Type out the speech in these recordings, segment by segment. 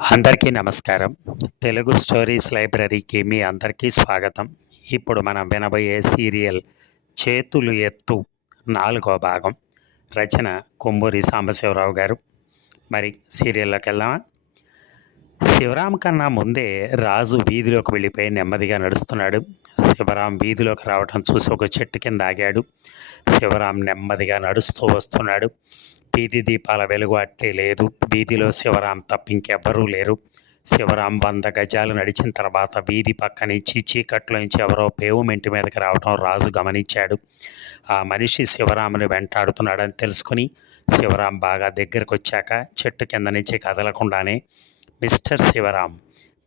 అందరికీ నమస్కారం. తెలుగు స్టోరీస్ లైబ్రరీకి మీ అందరికీ స్వాగతం. ఇప్పుడు మనం వినబోయే సీరియల్ చేతులు ఎత్తు నాలుగో భాగం. రచన కొమ్మూరి సాంబశివరావు గారు. మరి సీరియల్లోకి వెళ్దామా? శివరాం కన్నా ముందే రాజు వీధిలోకి వెళ్ళిపోయి నెమ్మదిగా నడుస్తున్నాడు. శివరాం వీధిలోకి రావటం చూసి ఒక చెట్టు కింద ఆగాడు. శివరాం నెమ్మదిగా నడుస్తూ వస్తున్నాడు. వీధి దీపాల వెలుగు అట్టే లేదు. వీధిలో శివరాం తప్ప ఇంకెవ్వరూ లేరు. శివరాం వంద గజాలు నడిచిన తర్వాత వీధి పక్క నుంచి చీకట్లోంచి ఎవరో పేవుమెంటి మీదకి రావడం రాజు గమనించాడు. ఆ మనిషి శివరాముని వెంటాడుతున్నాడని తెలుసుకుని శివరాం బాగా దగ్గరకు వచ్చాక చెట్టు కింద నుంచి కదలకుండానే మిస్టర్ శివరాం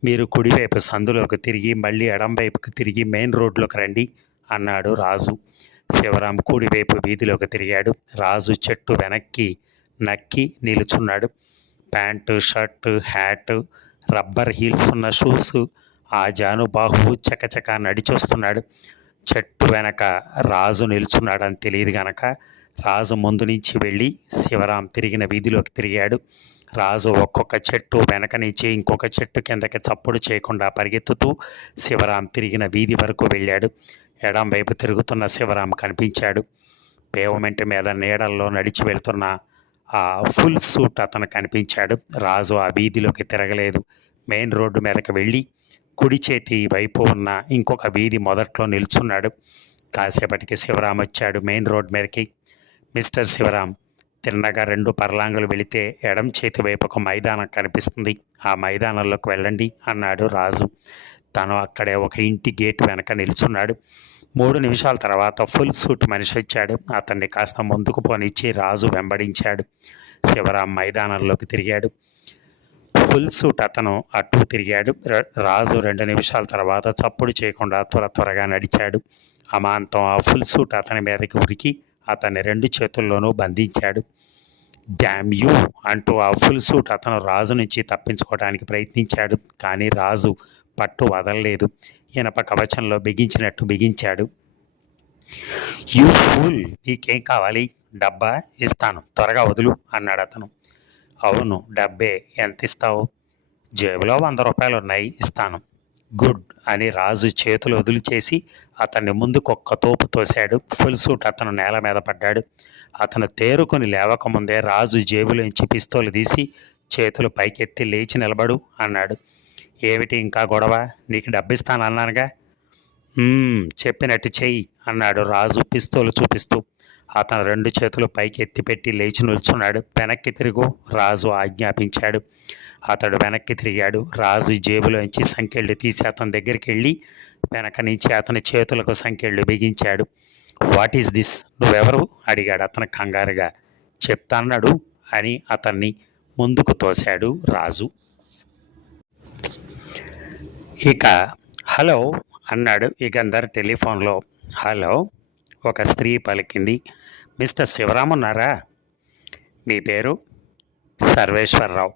మీరు కుడివైపు సందులోకి తిరిగి మళ్ళీ ఎడంవైపుకు తిరిగి మెయిన్ రోడ్లోకి రండి అన్నాడు రాజు. శివరాం కుడివైపు వీధిలోకి తిరిగాడు. రాజు చెట్టు వెనక్కి నక్కి నిలుచున్నాడు. Pant shirt hat rubber heels ఉన్న షూస్ ఆ జానుబాహువు చకచక నడిచొస్తున్నాడు. చెట్టు వెనక రాజు నిల్చున్నాడని తెలియదు గనక రాజు ముందు నుంచి వెళ్ళి శివరాం తిరిగిన వీధిలోకి తిరిగాడు. రాజు ఒక్కొక్క చెట్టు వెనక నుంచి ఇంకొక చెట్టు కిందకి చప్పుడు చేయకుండా పరిగెత్తుతూ శివరాం తిరిగిన వీధి వరకు వెళ్ళాడు. ఎడం వైపు తిరుగుతున్న శివరాం కనిపించాడు. పేవమెంట్ మీద నీడల్లో నడిచి వెళ్తున్న ఆ ఫుల్ సూట్ అతను కనిపించాడు. రాజు ఆ వీధిలోకి తిరగలేదు. మెయిన్ రోడ్డు మీదకి వెళ్ళి కుడి చేతి వైపు ఉన్న ఇంకొక వీధి మొదట్లో నిల్చున్నాడు. కాసేపటికి శివరాం వచ్చాడు మెయిన్ రోడ్ మీదకి. మిస్టర్ శివరాం తిన్నగా రెండు పర్లాంగులు వెళితే ఎడం చేతి వైపు ఒక మైదానం కనిపిస్తుంది. ఆ మైదానంలోకి వెళ్ళండి అన్నాడు రాజు. తను అక్కడే ఒక ఇంటి గేటు వెనక నిల్చున్నాడు. మూడు నిమిషాల తర్వాత ఫుల్ సూట్ మనిషి వచ్చాడు. అతన్ని కాస్త ముందుకు పోనిచ్చి రాజు వెంబడించాడు. శివరాం మైదానంలోకి తిరిగాడు. ఫుల్ సూట్ అతను అటు తిరిగాడు. రాజు రెండు నిమిషాల తర్వాత చప్పుడు చేయకుండా త్వర త్వరగా నడిచాడు. అమాంతం ఆ ఫుల్ సూట్ అతని మీదకి ఉరికి అతన్ని రెండు చేతుల్లోనూ బంధించాడు. డ్యామ్ యూ అంటూ ఆ ఫుల్ సూట్ అతను రాజు నుంచి తప్పించుకోవడానికి ప్రయత్నించాడు. కానీ రాజు పట్టు వదలలేదు. ఇనప కవచంలో బిగించినట్టు బిగించాడు. యూ ఫూల్ నీకేం కావాలి? డబ్బా ఇస్తాను. త్వరగా వదులు అన్నాడు అతను. అవును డబ్బే. ఎంత ఇస్తావు? జేబులో వంద రూపాయలు ఉన్నాయి ఇస్తాను. గుడ్ అని రాజు చేతులు వదులు చేసి అతన్ని ముందుకు ఒక్క తోపు తోశాడు. ఫుల్ సూట్ అతను నేల మీద పడ్డాడు. అతను తేరుకొని లేవకముందే రాజు జేబులోంచి పిస్తోలు తీసి చేతులు పైకెత్తి లేచి నిలబడు అన్నాడు. ఏమిటి ఇంకా గొడవ? నీకు డబ్బిస్తానన్నానుగా? అన్నానుగా చెప్పినట్టు చెయ్యి అన్నాడు రాజు పిస్తోలు చూపిస్తూ. అతను రెండు చేతులు పైకి ఎత్తిపెట్టి లేచి నిల్చున్నాడు. వెనక్కి తిరుగు రాజు ఆజ్ఞాపించాడు. అతడు వెనక్కి తిరిగాడు. రాజు జేబులోంచి సంకెళ్ళు తీసి అతని దగ్గరికి వెళ్ళి వెనక నుంచి అతని చేతులకు సంకెళ్ళు బిగించాడు. What is this? నువ్వెవరు? అడిగాడు అతను కంగారుగా. చెప్తాన్నాడు అని అతన్ని ముందుకు తోశాడు రాజు. ఇక హలో అన్నాడు ఇకందర్ టెలిఫోన్లో. హలో ఒక స్త్రీ పలికింది. మిస్టర్ శివరామ్ ఉన్నారా? మీ పేరు? సర్వేశ్వరరావు.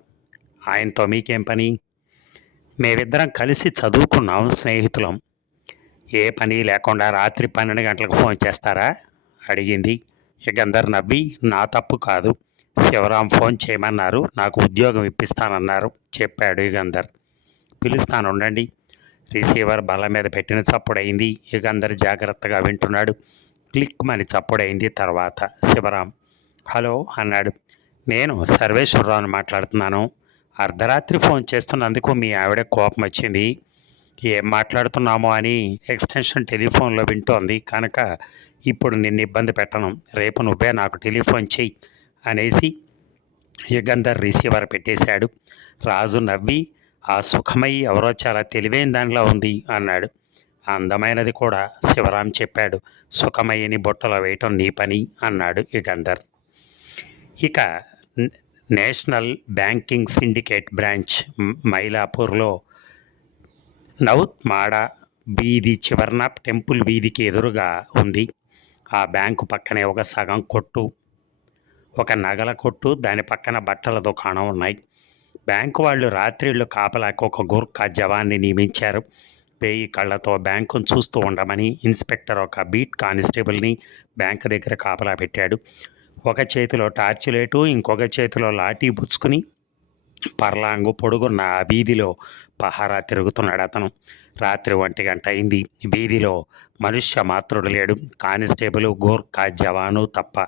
ఆయనతో మీకేం పని? మేమిద్దరం కలిసి చదువుకున్నాం స్నేహితులం. ఏ పని లేకుండా రాత్రి పన్నెండు గంటలకు ఫోన్ చేస్తారా? అడిగింది. ఇకందరు నవ్వి నా తప్పు కాదు. శివరాం ఫోన్ చేయమన్నారు నాకు ఉద్యోగం ఇప్పిస్తానన్నారు చెప్పాడు ఇగందర్ పిలుస్తాను ఉండండి. రిసీవర్ బల్ల మీద పెట్టిన చప్పుడైంది. యుగంధర్ జాగ్రత్తగా వింటున్నాడు. క్లిక్ మని చప్పుడైంది తర్వాత శివరాం. హలో అన్నాడు. నేను సర్వేశ్వరరావుని మాట్లాడుతున్నాను. అర్ధరాత్రి ఫోన్ చేస్తున్నందుకు మీ ఆవిడ కోపం వచ్చింది. ఏం మాట్లాడుతున్నామో అని ఎక్స్టెన్షన్ టెలిఫోన్లో వింటోంది. కనుక ఇప్పుడు నిన్ను ఇబ్బంది పెట్టను. రేపు నువ్వే నాకు టెలిఫోన్ చెయ్యి అనేసి యుగంధర్ రిసీవర్ పెట్టేశాడు. రాజు నవ్వి ఆ సుఖమయ్యి ఎవరో చాలా తెలివైన దానిలో ఉంది అన్నాడు. అందమైనది కూడా శివరాం చెప్పాడు. సుఖమయ్యని బుట్టలో వేయటం నీ పని అన్నాడు యుగంధర్ ఇక నేషనల్ బ్యాంకింగ్ సిండికేట్ బ్రాంచ్ మైలాపూర్లో నౌత్ మాడ వీధి చివరన టెంపుల్ వీధికి ఎదురుగా ఉంది. ఆ బ్యాంకు పక్కనే ఒక సగం కొట్టు ఒక నగల కొట్టు దాని పక్కన బట్టల దుకాణం ఉన్నాయి. బ్యాంకు వాళ్ళు రాత్రిళ్ళు కాపలాకి ఒక గూర్ఖా జవాన్ని నియమించారు. వేయి కళ్ళతో బ్యాంకును చూస్తూ ఉండమని ఇన్స్పెక్టర్ ఒక బీట్ కానిస్టేబుల్ని బ్యాంకు దగ్గర కాపలా పెట్టాడు. ఒక చేతిలో టార్చ్ లైటు ఇంకొక చేతిలో లాఠీ పుచ్చుకుని పర్లాంగు పొడుగున్న ఆ వీధిలో పహారా తిరుగుతున్నాడు అతను. రాత్రి ఒంటి గంట అయింది. వీధిలో మనుష్య మాత్రుడు లేడు. కానిస్టేబుల్ గోర్ఖా జవాను తప్ప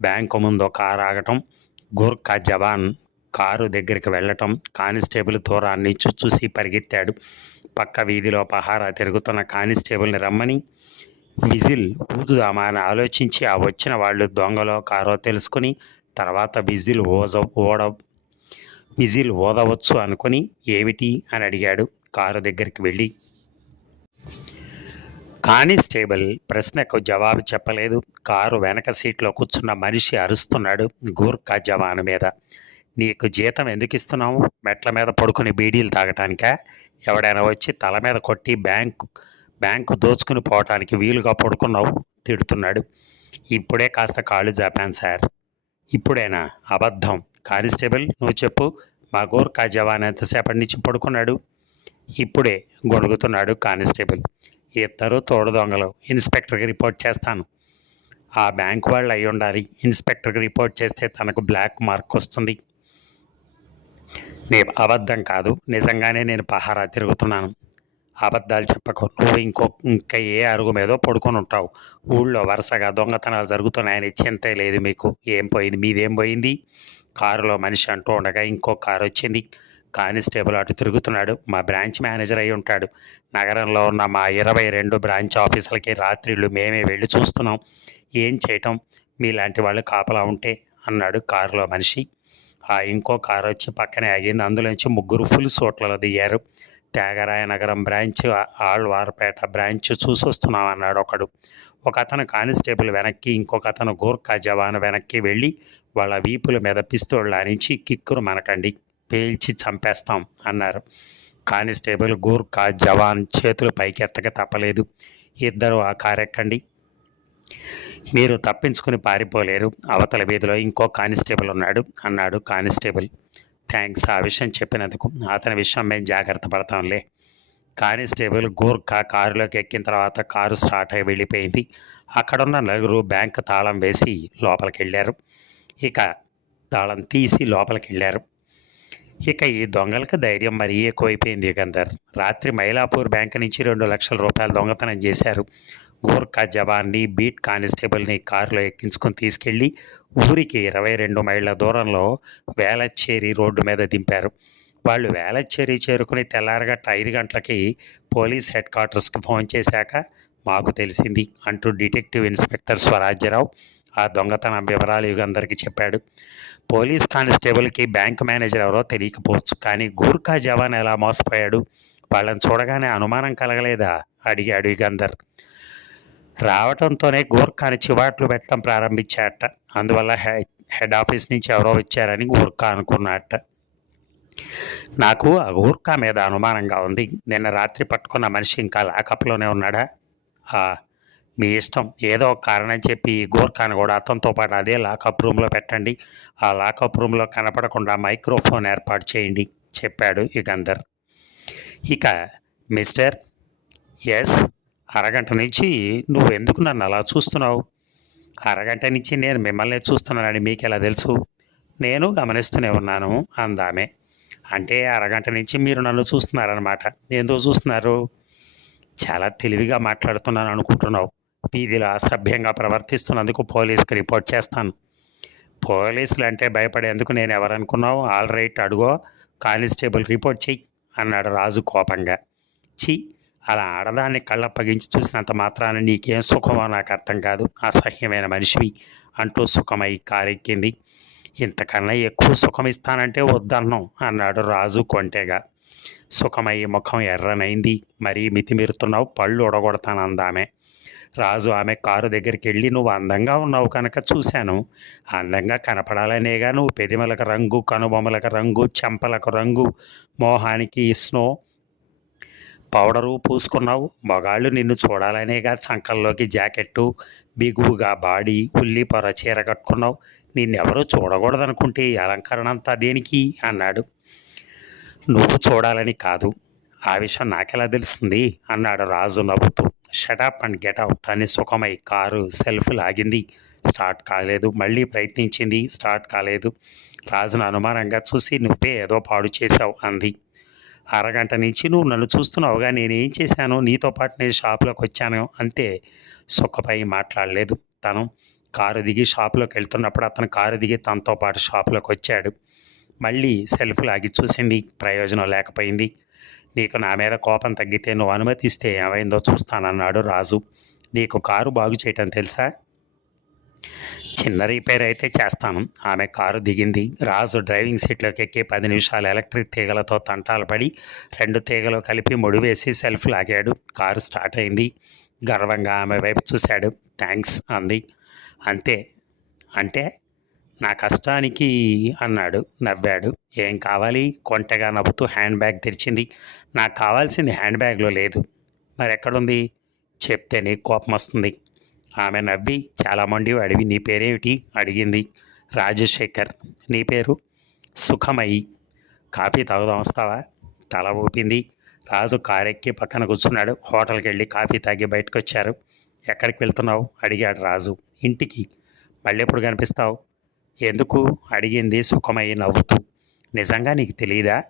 బ్యాంకు ముందు కారు ఆగటం గోర్ఖా జవాన్ కారు దగ్గరికి వెళ్ళటం కానిస్టేబుల్ దూరాన్ని చూసి పరిగెత్తాడు. పక్క వీధిలో పహారా తిరుగుతున్న కానిస్టేబుల్ని రమ్మని విజిల్ ఊదుదామా అని ఆలోచించి ఆ వచ్చిన వాళ్ళు దొంగలో కారో తెలుసుకుని తర్వాత విజిల్ ఓజ ఓడ విజిల్ ఓదవచ్చు అనుకుని ఏమిటి అని అడిగాడు. కారు దగ్గరికి వెళ్ళి కానిస్టేబుల్ ప్రశ్నకు జవాబు చెప్పలేదు. కారు వెనక సీట్లో కూర్చున్న మనిషి అరుస్తున్నాడు గూర్ఖా జవాను మీద. నీకు జీతం ఎందుకు ఇస్తున్నావు? మెట్ల మీద పడుకుని బీడీలు తాగటానికా? ఎవడైనా వచ్చి తల మీద కొట్టి బ్యాంకు బ్యాంకు దోచుకుని పోవటానికి వీలుగా పడుకున్నావు? తిడుతున్నాడు. ఇప్పుడే కాస్త కాళ్ళు జాపాను సార్. ఇప్పుడేనా? అబద్ధం. కానిస్టేబుల్ నువ్వు చెప్పు. మా గోర్ఖా జవాన్ ఎంతసేపటి నుంచి పడుకున్నాడు? ఇప్పుడే గొడుగుతున్నాడు కానిస్టేబుల్. ఇద్దరు తోడు దొంగలు. ఇన్స్పెక్టర్కి రిపోర్ట్ చేస్తాను. ఆ బ్యాంక్ వాళ్ళు అయి ఉండాలి ఇన్స్పెక్టర్కి రిపోర్ట్ చేస్తే తనకు బ్లాక్ మార్క్ వస్తుంది. నీ అబద్ధం కాదు. నిజంగానే నేను పహారా తిరుగుతున్నాను. అబద్ధాలు చెప్పకు. నువ్వు ఇంకో ఇంకా ఏ అరుగు మీదో పడుకొని ఉంటావు. ఊళ్ళో వరుసగా దొంగతనాలు జరుగుతున్నాయని చింతే లేదు మీకు. ఏం పోయింది? మీదేం పోయింది? కారులో మనిషి అంటూ ఉండగా ఇంకో కారు వచ్చింది. కానిస్టేబుల్ అటు తిరుగుతున్నాడు. మా బ్రాంచ్ మేనేజర్ అయి ఉంటాడు. నగరంలో ఉన్న మా ఇరవై రెండు బ్రాంచ్ ఆఫీసులకి రాత్రిళ్ళు మేమే వెళ్ళి చూస్తున్నాం. ఏం చేయటం? మీలాంటి వాళ్ళు కాపలా ఉంటే అన్నాడు కారులో మనిషి. ఇంకో కారు వచ్చి పక్కనే ఆగింది. అందులోంచి ముగ్గురు ఫుల్ సోట్లలో దిగారు. త్యాగరాయ నగరం బ్రాంచ్ ఆళ్వార్పేట బ్రాంచ్ చూసొస్తున్నాం అన్నాడు ఒకడు. ఒక అతను కానిస్టేబుల్ వెనక్కి ఇంకొక అతను గోర్ఖా జవాన్ వెనక్కి వెళ్ళి వాళ్ళ వీపుల మీద పిస్తోళ్ళు ఆనించి కిక్కురు మనకండి పేల్చి చంపేస్తాం అన్నారు. కానిస్టేబుల్ గూర్ఖా జవాన్ చేతులు పైకెత్తక తప్పలేదు. ఇద్దరు ఆ కారెక్కండి. మీరు తప్పించుకుని పారిపోలేరు. అవతల వీధిలో ఇంకో కానిస్టేబుల్ ఉన్నాడు. అన్నాడు కానిస్టేబుల్. థ్యాంక్స్. ఆ విషయం చెప్పినందుకు. అతని విషయం మేము జాగ్రత్త పడతాంలే. కానిస్టేబుల్ గూర్ఖా కారులోకి ఎక్కిన తర్వాత కారు స్టార్ట్ అయి వెళ్ళిపోయింది. అక్కడున్న నలుగురు బ్యాంక్ తాళం వేసి లోపలికి వెళ్ళారు ఇక తాళం తీసి లోపలికి వెళ్ళారు ఇక ఈ దొంగలకు ధైర్యం మరీ ఎక్కువైపోయింది యుగంధర్. రాత్రి మైలాపూర్ బ్యాంక్ నుంచి రెండు లక్షల రూపాయలు దొంగతనం చేశారు. గోర్ఖా జవాన్ని బీట్ కానిస్టేబుల్ని కారులో ఎక్కించుకొని తీసుకెళ్ళి ఊరికి ఇరవై రెండు మైళ్ళ దూరంలో వేలచ్చేరి రోడ్డు మీద దింపారు. వాళ్ళు వేలచ్చేరి చేరుకుని తెల్లారగట్ట ఐదు గంటలకి పోలీస్ హెడ్ క్వార్టర్స్కి ఫోన్ చేశాక మాకు తెలిసింది అంటూ డిటెక్టివ్ ఇన్స్పెక్టర్ స్వరాజ్యరావు ఆ దొంగతనం వివరాలు యుగందరికీ చెప్పాడు. పోలీస్ కానిస్టేబుల్కి బ్యాంక్ మేనేజర్ ఎవరో తెలియకపోవచ్చు కానీ గూర్ఖా జవాన్ ఎలా మోసపోయాడు? వాళ్ళని చూడగానే అనుమానం కలగలేదా? అడిగాడు యుగంధర్ రావటంతోనే గోర్ఖాని చివాట్లు పెట్టడం ప్రారంభించాట అందువల్ల హెడ్ ఆఫీస్ నుంచి ఎవరో వచ్చారని గోర్ఖా అనుకున్నట్ట నాకు ఆ గూర్ఖా మీద అనుమానంగా ఉంది. నిన్న రాత్రి పట్టుకున్న మనిషి ఇంకా లాకప్లోనే ఉన్నాడా? మీ ఇష్టం. ఏదో ఒక కారణం చెప్పి ఈ గూర్ఖాని కూడా అతనితో పాటు అదే లాకప్ రూమ్లో పెట్టండి. ఆ లాకప్ రూమ్లో కనపడకుండా మైక్రోఫోన్ ఏర్పాటు చేయండి చెప్పాడు యుగంధర్ ఇక మిస్టర్ ఎస్ అరగంట నుంచి నువ్వు ఎందుకు నన్ను అలా చూస్తున్నావు? అరగంట నుంచి నేను మిమ్మల్ని చూస్తున్నానని మీకు ఎలా తెలుసు? నేను గమనిస్తూనే ఉన్నాను అందామే. అంటే అరగంట నుంచి మీరు నన్ను చూస్తున్నారనమాట ఎందుకు చూస్తున్నారు? చాలా తెలివిగా మాట్లాడుతున్నాను అనుకుంటున్నావు. వీధిలో అసభ్యంగా ప్రవర్తిస్తున్నందుకు పోలీస్కి రిపోర్ట్ చేస్తాను. పోలీసులు అంటే భయపడేందుకు నేను ఎవరనుకున్నావు? ఆల్ రైట్ అడుగో కానిస్టేబుల్ రిపోర్ట్ చెయ్యి అన్నాడు రాజు కోపంగా. చి అలా ఆడదాన్ని కళ్ళప్పగించి చూసినంత మాత్రాన నీకేం సుఖమో నాకు అర్థం కాదు. అసహ్యమైన మనిషివి అంటూ సుఖమై కారెక్కింది. ఇంతకన్నా ఎక్కువ సుఖం ఇస్తానంటే వద్దన్నం అన్నాడు రాజు కొంటెగా. సుఖమై ముఖం ఎర్రనైంది. మరీ మితిమీరుతున్నావు పళ్ళు ఉడగొడతాను అందామె రాజు ఆమె కారు దగ్గరికి వెళ్ళి నువ్వు అందంగా ఉన్నావు కనుక చూశాను. అందంగా కనపడాలనేగా నువ్వు పెదిమలకు రంగు కనుబొమ్మలకు రంగు చెంపలకు రంగు మోహానికి స్నో పౌడరు పూసుకున్నావు. మగాళ్ళు నిన్ను చూడాలనేగా చంకల్లోకి జాకెట్టు బిగువుగా బాడీ ఉల్లి పొర చీర కట్టుకున్నావు. నిన్నెవరూ చూడకూడదనుకుంటే ఈ అలంకరణ అంతా దేనికి? అన్నాడు. నువ్వు చూడాలని కాదు. ఆ విషయం నాకెలా తెలుస్తుంది? అన్నాడు రాజు నవ్వుతూ. షటప్ అండ్ గెట్ అవుట్ అని సుఖమై కారు సెల్ఫ్ లాగింది. స్టార్ట్ కాలేదు. మళ్ళీ ప్రయత్నించింది. స్టార్ట్ కాలేదు. రాజును అనుమానంగా చూసి నువ్వే ఏదో పాడు చేశావు అంది. అరగంట నుంచి నువ్వు నన్ను చూస్తున్నావుగా నేనేం చేశాను నీతో పాటు నేను షాప్లోకి వచ్చాను అంతే సుఖపై మాట్లాడలేదు తను. కారు దిగి షాప్లోకి వెళ్తున్నప్పుడు అతను కారు దిగి తనతో పాటు షాప్లోకి వచ్చాడు. మళ్ళీ సెల్ఫ్ లాగి చూసింది ప్రయోజనం లేకపోయింది. నీకు నా మీద కోపం తగ్గితే నువ్వు అనుమతిస్తే ఏమైందో చూస్తానన్నాడు రాజు. నీకు కారు బాగు చేయటం తెలుసా? చిన్న రిపేర్ అయితే చేస్తాను. ఆమె కారు దిగింది. రాజు డ్రైవింగ్ సీట్లోకి ఎక్కి పది నిమిషాలు ఎలక్ట్రిక్ తీగలతో తంటాలు పడి రెండు తీగలు కలిపి ముడివేసి సెల్ఫ్ లాగాడు. కారు స్టార్ట్ అయింది. గర్వంగా ఆమె వైపు చూశాడు. థ్యాంక్స్ అంది. అంతే. అంటే నా కష్టానికి అన్నాడు. నవ్వాడు. ఏం కావాలి? కొంటగా నవ్వుతూ హ్యాండ్ బ్యాగ్ తెరిచింది. నాకు కావాల్సింది హ్యాండ్ బ్యాగ్లో లేదు. మరి ఎక్కడుంది చెప్తే నీకు కోపం వస్తుంది ఆమె నవ్వి చాలా మంది అడివి నీ పేరేమిటి? అడిగింది. రాజశేఖర్. నీ పేరు? సుఖమయి. కాఫీ తాగుదాం వస్తావా? తల ఊపింది. రాజు కారెక్కి పక్కన కూర్చున్నాడు. హోటల్కి వెళ్ళి కాఫీ తాగి బయటకు వచ్చారు ఎక్కడికి వెళ్తున్నావు? అడిగాడు రాజు. ఇంటికి. మళ్ళీ ఎప్పుడు కనిపిస్తావు? ఎందుకు? అడిగింది సుఖమయ్యి నవ్వుతూ. నిజంగా నీకు తెలియదా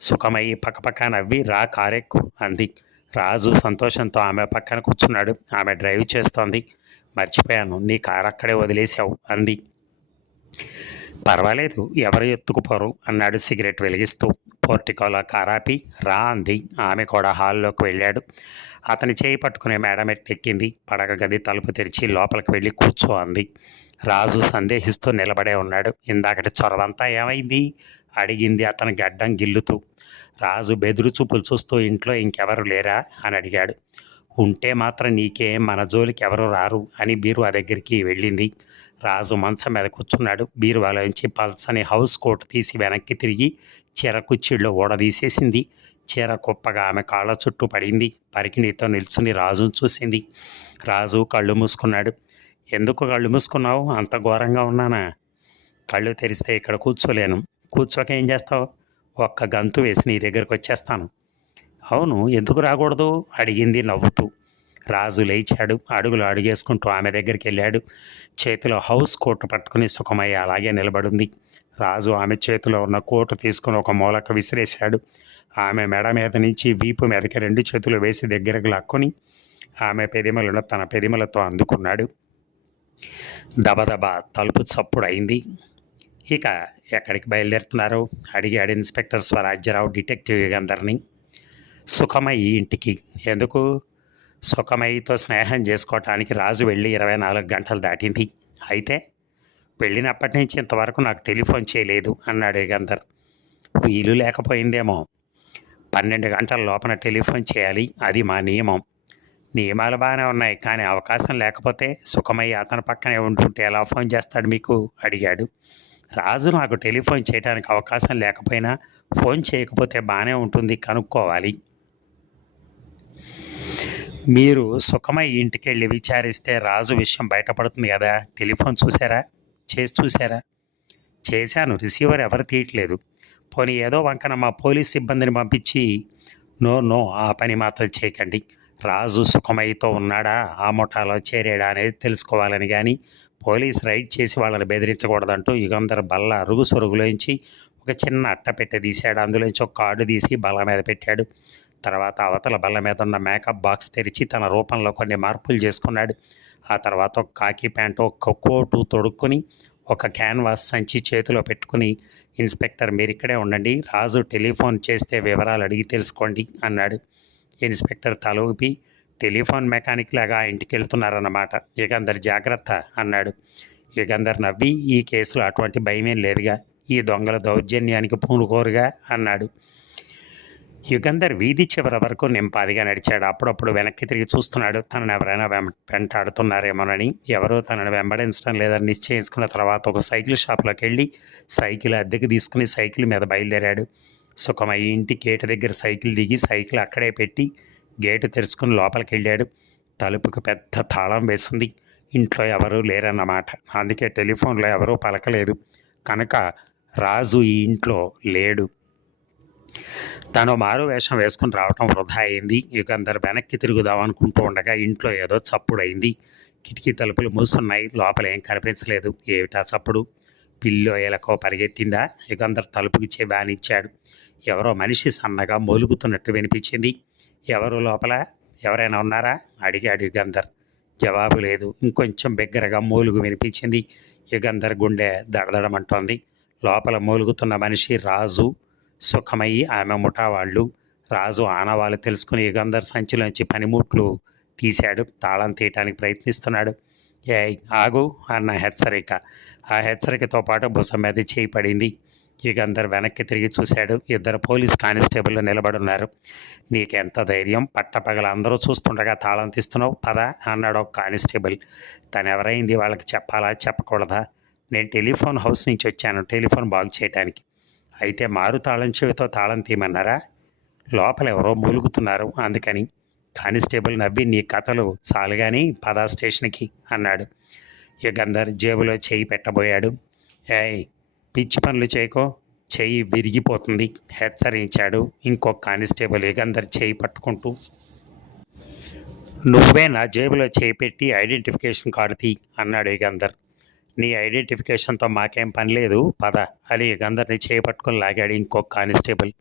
సుఖమయ్యి పక్కపక్క నవ్వి రా కారెక్కు అంది. రాజు సంతోషంతో ఆమె పక్కన కూర్చున్నాడు. ఆమె డ్రైవ్ చేస్తోంది. మర్చిపోయాను. నీ కారు అక్కడే వదిలేశావు అంది. పర్వాలేదు ఎవరు ఎత్తుకుపోరు అన్నాడు సిగరెట్ వెలిగిస్తూ. పోర్టికోలో కారాపి రా అంది. ఆమె కూడా హాల్లోకి వెళ్ళాడు. అతని చేయి పట్టుకునే మేడం ఎక్కింది పడగ గది తలుపు తెరిచి లోపలికి వెళ్ళి కూర్చో అంది. రాజు సందేహిస్తూ నిలబడే ఉన్నాడు. ఇందాకటి చొరవంతా ఏమైంది? అడిగింది అతని గడ్డం గిల్లుతూ. రాజు బెదురు చూపులు చూస్తూ ఇంట్లో ఇంకెవరు లేరా? అని అడిగాడు. ఉంటే మాత్రం నీకే మన జోలికి ఎవరు రారు అని బీరువా దగ్గరికి వెళ్ళింది. రాజు మంచం మీద కూర్చున్నాడు. బీరువాలోంచి పల్సని హౌస్ కోట్ తీసి వెనక్కి తిరిగి చీర కుచ్చిళ్ళు ఊడదీసేసింది. చీర కుప్పగా ఆమె కాళ్ళ చుట్టూ పడింది. పరికిణితో నిల్చుని రాజును చూసింది. రాజు కళ్ళు మూసుకున్నాడు. ఎందుకు కళ్ళు మూసుకున్నావు? అంత ఘోరంగా ఉన్నానా? కళ్ళు తెరిస్తే ఇక్కడ కూర్చోలేను. కూర్చోక ఏం చేస్తావు? ఒక్క గంతు వేసి నీ దగ్గరకు వచ్చేస్తాను. అవును ఎందుకు రాకూడదు? అడిగింది నవ్వుతూ. రాజు లేచాడు. అడుగులు అడుగేసుకుంటూ ఆమె దగ్గరికి వెళ్ళాడు. చేతిలో హౌస్ కోటు పట్టుకుని సుఖమయ్య అలాగే నిలబడింది. రాజు ఆమె చేతిలో ఉన్న కోటు తీసుకుని ఒక మూలక విసిరేశాడు. ఆమె మెడ మీద నుంచి వీపు మీదకి రెండు చేతులు వేసి దగ్గరకు లాక్కొని ఆమె పెదిమలను తన పెదిమలతో అందుకున్నాడు. దబదబా తలుపు చప్పుడు అయింది ఇక ఎక్కడికి బయలుదేరుతున్నారు? అడిగాడు ఇన్స్పెక్టర్ స్వరాజ్యరావు డిటెక్టివ్ అందరినీ. సుఖమయ్యి ఇంటికి. ఎందుకు? సుఖమయ్యతో స్నేహం చేసుకోవటానికి రాజు వెళ్ళి ఇరవై నాలుగు గంటలు దాటింది. అయితే వెళ్ళినప్పటి నుంచి ఇంతవరకు నాకు టెలిఫోన్ చేయలేదు అన్నాడు యుగంధర్ వీలు లేకపోయిందేమో. పన్నెండు గంటల లోపల టెలిఫోన్ చేయాలి. అది మా నియమం. నియమాలు బాగానే ఉన్నాయి కానీ అవకాశం లేకపోతే సుఖమయ్య అతని పక్కనే ఉంటుంటే ఎలా ఫోన్ చేస్తాడు మీకు? అడిగాడు. రాజు నాకు టెలిఫోన్ చేయడానికి అవకాశం లేకపోయినా ఫోన్ చేయకపోతే బాగానే ఉంటుంది కనుక్కోవాలి. మీరు సుఖమై ఇంటికి వెళ్ళి విచారిస్తే రాజు విషయం బయటపడుతుంది కదా? టెలిఫోన్ చూసారా చేసి చూసారా చేశాను. రిసీవర్ ఎవరు తీయట్లేదు. పోనీ ఏదో వంకన మా పోలీస్ సిబ్బందిని పంపించి నో నో ఆ పని మాత్రం చేయకండి. రాజు సుఖమయ్యతో ఉన్నాడా? ఆ ముఠాలో చేరాడా? అనేది తెలుసుకోవాలని కానీ పోలీస్ రైడ్ చేసి వాళ్ళని బెదిరించకూడదంటూ యుగంధర్ బల్ల అరుగు సొరుగులోంచి ఒక చిన్న అట్ట పెట్టె తీశాడు. అందులోంచి ఒక కార్డు తీసి బల్ల మీద పెట్టాడు. తర్వాత అవతల బల్ల మీద ఉన్న మేకప్ బాక్స్ తెరిచి తన రూపంలో కొన్ని మార్పులు చేసుకున్నాడు. ఆ తర్వాత ఒక కాకి ప్యాంటు ఒక కోటు తొడుక్కొని ఒక క్యాన్వాస్ సంచి చేతిలో పెట్టుకుని ఇన్స్పెక్టర్ మీరు ఇక్కడే ఉండండి. రాజు టెలిఫోన్ చేస్తే వివరాలు అడిగి తెలుసుకోండి అన్నాడు. ఇన్స్పెక్టర్ తల ఊపి టెలిఫోన్ మెకానిక్ లాగా ఇంటికి వెళ్తున్నారన్నమాట యుగంధర్ జాగ్రత్త అన్నాడు. యుగంధర్ నవ్వి ఈ కేసులో అటువంటి భయమేం లేదుగా. ఈ దొంగల దౌర్జన్యానికి పూనుకోరుగా అన్నాడు. యుగంధర్ వీధి చివరి వరకు నింపాదిగా నడిచాడు. అప్పుడప్పుడు వెనక్కి తిరిగి చూస్తున్నాడు. తనను ఎవరైనా వెం వెంటాడుతున్నారేమోనని. ఎవరూ తనను వెంబడించడం లేదని నిశ్చయించుకున్న తర్వాత ఒక సైకిల్ షాప్లోకి వెళ్ళి సైకిల్ అద్దెకి తీసుకుని సైకిల్ మీద బయలుదేరాడు. సుఖమయ్య ఇంటి గేటు దగ్గర సైకిల్ దిగి సైకిల్ అక్కడే పెట్టి గేటు తెరుచుకుని లోపలికి వెళ్ళాడు తలుపుకు పెద్ద తాళం వేసింది. ఇంట్లో ఎవరూ లేరన్నమాట. అందుకే టెలిఫోన్లో ఎవరూ పలకలేదు. కనుక రాజు ఈ ఇంట్లో లేడు. తను మారు వేషం వేసుకుని రావటం వృధా అయింది. యుగంధర్ వెనక్కి తిరుగుదాం అనుకుంటూ ఉండగా ఇంట్లో ఏదో చప్పుడైంది కిటికీ తలుపులు మూసున్నాయి. లోపల ఏం కనిపించలేదు. ఏమిటా చప్పుడు? పిల్లో ఎలకో పరిగెత్తిందా? యుగంధర్ తలుపుకి చెవానిచ్చాడు ఎవరో మనిషి సన్నగా మొలుగుతున్నట్టు వినిపించింది. ఎవరు లోపల? ఎవరైనా ఉన్నారా? అడిగాడు యుగంధర్ జవాబు లేదు. ఇంకొంచెం బిగ్గరగా మూలుగు వినిపించింది. యుగంధర్ గుండె దడదడమంటోంది. లోపల మూలుగుతున్న మనిషి రాజు. సుఖమయ్యి ఆమె ముఠా వాళ్ళు. రాజు ఆనవాళ్ళు తెలుసుకుని యుగంధర్ సంచిలోంచి పనిముట్లు తీశాడు. తాళం తీయటానికి ప్రయత్నిస్తున్నాడు. ఏ ఆగు అన్న హెచ్చరిక. ఆ హెచ్చరికతో పాటు భుసం మీద చేయి పడింది. యుగంధర్ వెనక్కి తిరిగి చూశాడు. ఇద్దరు పోలీస్ కానిస్టేబుల్ నిలబడున్నారు. నీకెంత ధైర్యం? పట్టపగల అందరూ చూస్తుండగా తాళం తీస్తున్నావు. పద అన్నాడు ఒక కానిస్టేబుల్. తను ఎవరైంది వాళ్ళకి చెప్పాలా? చెప్పకూడదా? నేను టెలిఫోన్ హౌస్ నుంచి వచ్చాను. టెలిఫోన్ బాగు చేయడానికి అయితే మారు తాళం చెవితో తాళం తీయమన్నారా? లోపల ఎవరో మూలుగుతున్నారు అందుకని. కానిస్టేబుల్ నవ్వి నీ కథలు చాలుగాని పదా స్టేషన్కి అన్నాడు. యుగంధర్ జేబులో చేయి పెట్టబోయాడు. ఏయ్ పిచ్చి పనులు చేయకో. చెయ్యి విరిగిపోతుంది. హెచ్చరించాడు ఇంకో కానిస్టేబుల్ యుగంధర్ చేయి పట్టుకుంటూ. నువ్వే నా జేబులో చేయి పెట్టి ఐడెంటిఫికేషన్ కార్డు తీ అన్నాడు యుగంధర్ నీ ఐడెంటిఫికేషన్తో మాకేం పని లేదు. పద. అని యుగంధర్ని చేయి పట్టుకొని లాగాడు ఇంకో కానిస్టేబుల్.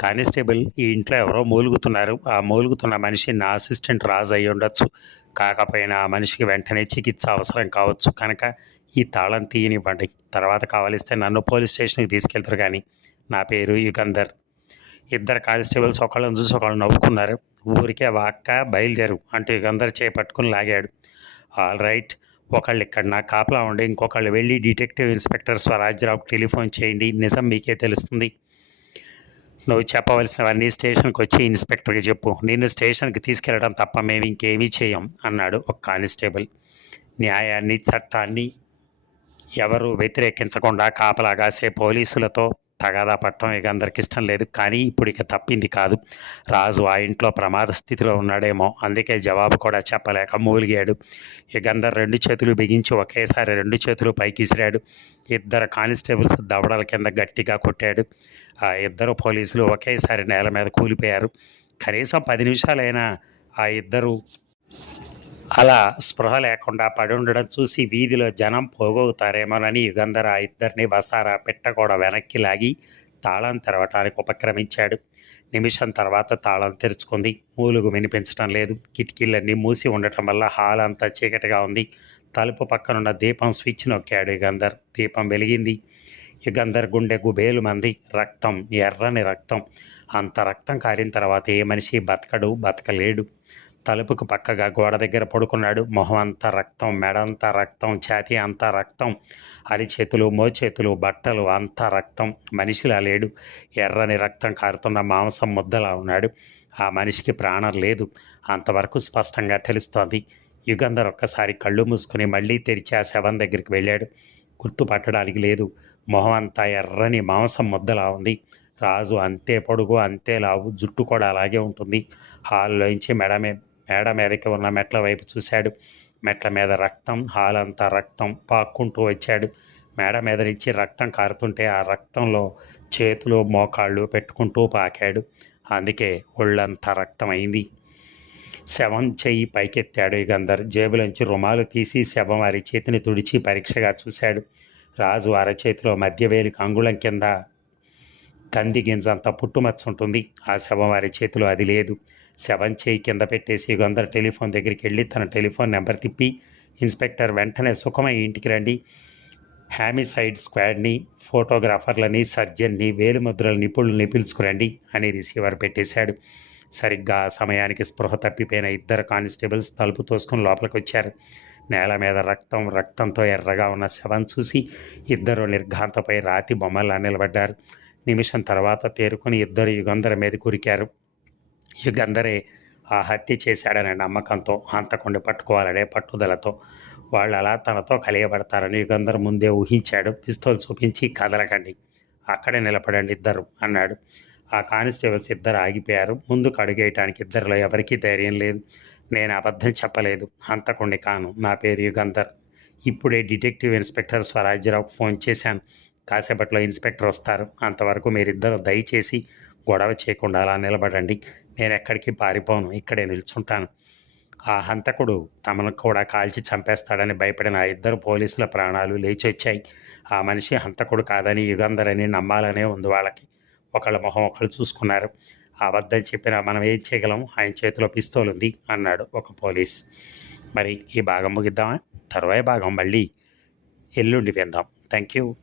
కానిస్టేబుల్ ఈ ఇంట్లో ఎవరో మూలుగుతున్నారు. ఆ మూలుగుతున్న మనిషి నా అసిస్టెంట్ రాజు అయి ఉండొచ్చు కాకపోయినా ఆ మనిషికి వెంటనే చికిత్స అవసరం కావచ్చు. కనుక ఈ తాళం తీయనివ్వండి. తర్వాత కావలిస్తే నన్ను పోలీస్ స్టేషన్కి తీసుకెళ్తారు కానీ నా పేరు యుగంధర్. ఇద్దరు కానిస్టేబుల్స్ ఒకళ్ళని చూసి ఒకళ్ళు నవ్వుకున్నారు. ఊరికే వాక్క బయలుదేరు అంటూ యుగంధర్ చేపట్టుకుని లాగాడు. ఆల్ రైట్ ఒకళ్ళు ఇక్కడ నా కాపలా ఉండి ఇంకొకళ్ళు వెళ్ళి డిటెక్టివ్ ఇన్స్పెక్టర్ స్వరాజ్రావుకి టెలిఫోన్ చేయండి. నిజం మీకే తెలుస్తుంది. నువ్వు చెప్పవలసినవన్నీ స్టేషన్కి వచ్చి ఇన్స్పెక్టర్కి చెప్పు. నేను స్టేషన్కి తీసుకెళ్ళడం తప్ప మేము ఇంకేమీ చేయం అన్నాడు ఒక కానిస్టేబుల్. న్యాయాన్ని చట్టాన్ని ఎవరు వ్యతిరేకించకుండా కాపలాగాసే పోలీసులతో తగాదా పట్టడం ఇక అందరికి ఇష్టం లేదు. కానీ ఇప్పుడు ఇక తప్పింది కాదు. రాజు ఆ ఇంట్లో ప్రమాద స్థితిలో ఉన్నాడేమో. అందుకే జవాబు కూడా చెప్పలేక మూలిగాడు. ఇక అందరు రెండు చేతులు బిగించి ఒకేసారి రెండు చేతులు పైకి విసిరాడు ఇద్దరు కానిస్టేబుల్స్ దవడల కింద గట్టిగా కొట్టాడు. ఆ ఇద్దరు పోలీసులు ఒకేసారి నేల మీద కూలిపోయారు. కనీసం పది నిమిషాలైనా ఆ ఇద్దరు అలా స్పృహ లేకుండా పడి ఉండడం చూసి వీధిలో జనం పోగవుతారేమోనని యుగంధర ఆ ఇద్దరిని బసారా పెట్ట కూడా వెనక్కి లాగి తాళం తెరవటానికి ఉపక్రమించాడు. నిమిషం తర్వాత తాళం తెరుచుకుంది. మూలుగు వినిపించడం లేదు. కిటికీలన్నీ మూసి ఉండటం వల్ల హాల్ అంతా చీకటిగా ఉంది. తలుపు పక్కనున్న దీపం స్విచ్ నొక్కాడు యుగంధర్. దీపం వెలిగింది. యుగంధర్ గుండె గుబేలు మంది. రక్తం ఎర్రని రక్తం. అంత రక్తం కారిన తర్వాత ఏ మనిషి బతకడు బతకలేడు. తలుపుకు పక్కగా గోడ దగ్గర పడుకున్నాడు. మొహం అంతా రక్తం మెడంతా రక్తం ఛాతీ అంతా రక్తం. అరిచేతులు మోచేతులు బట్టలు అంతా రక్తం. మనిషిలా లేడు. ఎర్రని రక్తం కారుతున్న మాంసం ముద్దలా ఉన్నాడు. ఆ మనిషికి ప్రాణం లేదు. అంతవరకు స్పష్టంగా తెలుస్తోంది. యుగంధర్ ఒక్కసారి కళ్ళు మూసుకుని మళ్ళీ తెరిచి ఆ శవం దగ్గరికి వెళ్ళాడు. గుర్తుపట్టడానికి లేదు. మొహం అంతా ఎర్రని మాంసం ముద్దలా ఉంది. రాజు అంతే పొడుగు అంతే లావు జుట్టు కూడా అలాగే ఉంటుంది. హాల్లోంచి మెడమే మేడ మీదకి ఉన్న మెట్ల వైపు చూశాడు. మెట్ల మీద రక్తం హాల్ అంతా రక్తం పాక్కుంటూ వచ్చాడు. మేడ మీద నుంచి రక్తం కారుతుంటే ఆ రక్తంలో చేతులు మోకాళ్ళు పెట్టుకుంటూ పాకాడు. అందుకే ఒళ్ళంతా రక్తమైంది. శవం చెయ్యి పైకెత్తాడు యుగంధర్ జేబులోంచి రుమాలు తీసి శవం వారి చేతిని తుడిచి పరీక్షగా చూశాడు. రాజు అరచేతిలో మధ్యవేలికి అంగుళం కింద కంది గింజంత పుట్టుమచ్చ ఉంటుంది. ఆ శవం వారి చేతిలో అది లేదు. శవం చేయి కింద పెట్టేసి యుగంధర్ టెలిఫోన్ దగ్గరికి వెళ్ళి తన టెలిఫోన్ నెంబర్ తిప్పి ఇన్స్పెక్టర్ వెంటనే సుఖమై ఇంటికి రండి. హ్యామిసైడ్ స్క్వాడ్ని ఫోటోగ్రాఫర్లని సర్జన్ని వేలుముద్రల నిపుణుల్ని పిలుచుకురండి అని రిసీవర్ పెట్టేశాడు. సరిగ్గా ఆ సమయానికి స్పృహ తప్పిపోయిన ఇద్దరు కానిస్టేబుల్స్ తలుపు తోసుకుని లోపలికి వచ్చారు. నేల మీద రక్తం రక్తంతో ఎర్రగా ఉన్న శవం చూసి ఇద్దరు నిర్ఘాంతపై రాతి బొమ్మలా నిలబడ్డారు. నిమిషం తర్వాత తేరుకుని ఇద్దరు యుగంధర మీద కురికారు. యుగంధరే ఆ హత్య చేశాడనే నమ్మకంతో హంతకుండి పట్టుకోవాలనే పట్టుదలతో వాళ్ళు అలా తనతో కలియబడతారని యుగంధర్ ముందే ఊహించాడు. పిస్తోల్ చూపించి కదలకండి. అక్కడే నిలబడండి ఇద్దరు అన్నాడు. ఆ కానిస్టేబుల్స్ ఇద్దరు ఆగిపోయారు. ముందుకు అడుగేయటానికి ఇద్దరిలో ఎవరికీ ధైర్యం లేదు. నేను అబద్ధం చెప్పలేదు. హంతకుండి కాను. నా పేరు యుగంధర్. ఇప్పుడే డిటెక్టివ్ ఇన్స్పెక్టర్ స్వరాజ్యరావుకు ఫోన్ చేశాను. కాసేపట్లో ఇన్స్పెక్టర్ వస్తారు. అంతవరకు మీరిద్దరు దయచేసి గొడవ చేయకుండా అలా నిలబడండి. నేను ఎక్కడికి పారిపోను ఇక్కడే నిల్చుంటాను. ఆ హంతకుడు తమను కూడా కాల్చి చంపేస్తాడని భయపడిన ఆ ఇద్దరు పోలీసుల ప్రాణాలు లేచి వచ్చాయి ఆ మనిషి హంతకుడు కాదని యుగంధరని నమ్మాలనే ఉంది వాళ్ళకి. ఒకళ్ళ మొహం ఒకళ్ళు చూసుకున్నారు. అబద్ధం చెప్పినా మనం ఏం చేయగలం? ఆయన చేతిలో పిస్తోల్ ఉంది అన్నాడు ఒక పోలీస్. మరి ఈ భాగం ముగిద్దామా? తర్వాయి భాగం మళ్ళీ ఎల్లుండి విందాం. Thank you